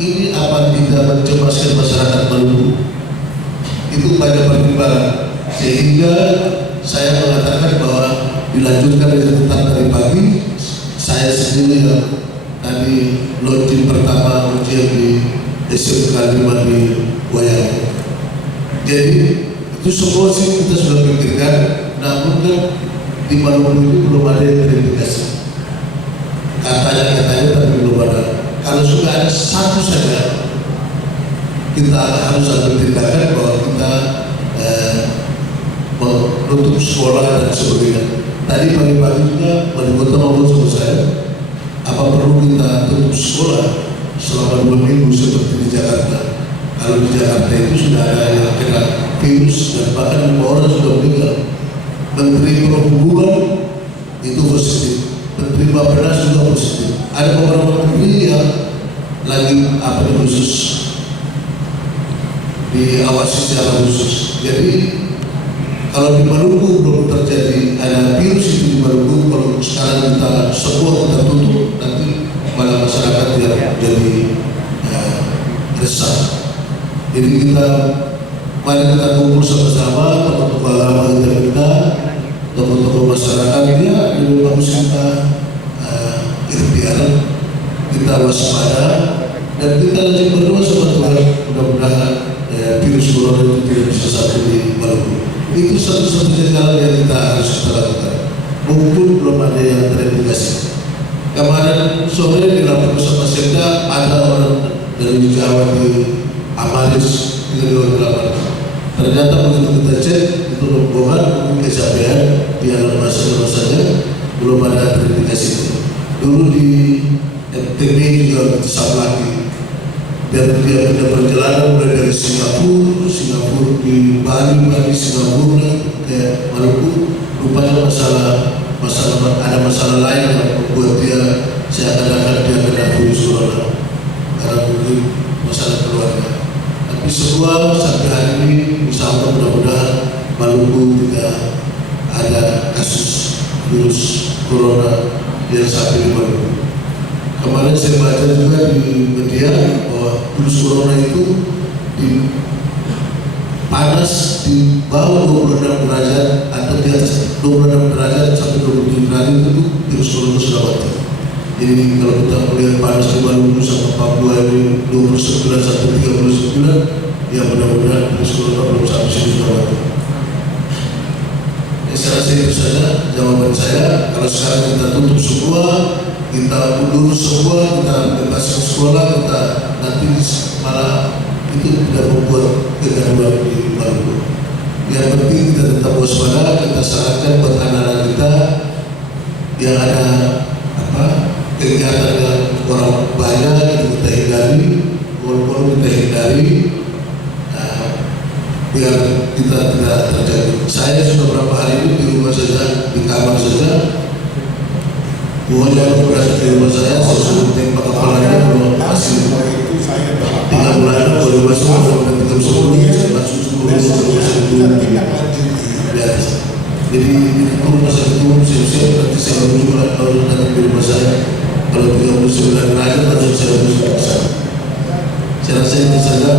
ini apa tidak mencemaskan masyarakat Maluku? Itu banyak pertimbangan, sehingga saya mengatakan bahwa dilanjutkan dengan tadi pagi. Saya sendiri yang tadi launching pertama ujian di SMK 5 di Wayang. Jadi itu semua sih kita sudah pikirkan, namun kan di Maluku itu belum ada yang verifikasi. Katanya tapi belum ada. Kalau sudah ada satu saja, kita harus ambil tindakan bahwa kita menutup sekolah dan sebagainya. Tadi pagi-pagi juga wali kota ngomong sama saya, apa perlu kita tutup sekolah selama 2 minggu seperti di Jakarta? Kalau di Jakarta itu sudah ada yang kena virus dan bahkan 5 orang sudah meninggal. Menteri Perhubungan itu positif, Menteri Bappenas juga positif. Ada beberapa menteri yang lagi khusus diawasi secara khusus. Jadi kalau di Maluku belum terjadi ada virus itu di Maluku, kalau sekarang kita semua kita tutup, nanti malah masyarakat yang jadi resah. Jadi mari kita kumpul sama-sama, tokoh-tokoh agama kita, tokoh-tokoh masyarakat ya, lebih bagus kita ikhtiar, kita waspada, dan kita lagi berdoa sama Tuhan, mudah-mudahan virus corona itu tidak bisa sampai di Maluku. Itu satu-satunya jalan yang kita harus lakukan. Mungkin belum ada yang terindikasi. Kemarin sore dilaporkan sama Sekda ada orang dari Jawa di Amaris di Kedua. Ternyata begitu kita cek itu rombongan mungkin kecapean di alam masa-masanya belum ada terindikasi. Dulu di NTB juga sama lagi. Dan dia sudah berjalan mulai dari Singapura di Bali, Singapura ke Maluku. Rupanya ada masalah lain yang membuat dia seakan-akan dia kena virus corona karena mungkin masalah keluarga. Tapi semua sampai hari ini insya Allah mudah-mudahan Maluku tidak ada kasus virus corona yang sampai di Maluku. Kemarin saya baca juga di media bahwa virus corona itu panas di bawah 26 derajat atau di atas 26 derajat sampai 27 derajat itu virus corona sudah mati. Jadi kalau kita melihat panas di Maluku sama Papua ini 29 sampai 39, ya mudah-mudahan virus corona belum sampai sini sudah mati. Saya rasa itu saja jawaban saya. Kalau sekarang kita tutup semua, kita mundur semua, kita bebaskan sekolah, kita nanti malah itu tidak membuat kegaduhan di Maluku. Yang penting kita tetap waspada, kita sarankan buat anak-anak kita yang ada kegiatan yang orang banyak itu kita hindari, walaupun kita hindari, biar kita tidak terjadi. Saya sudah berapa hari ini di rumah saja, di kamar saja. Pokoknya berasal di rumah saya suruh tembak kepalanya kalau masih 3 bulan baru masuk dan 30 masuk 10 di atas. Jadi itu rumah sakit umum siap-siap nanti saya menuju kalau datang di rumah saya kalau 39 derajat langsung saya menuju ke sana. Saya rasa itu saja.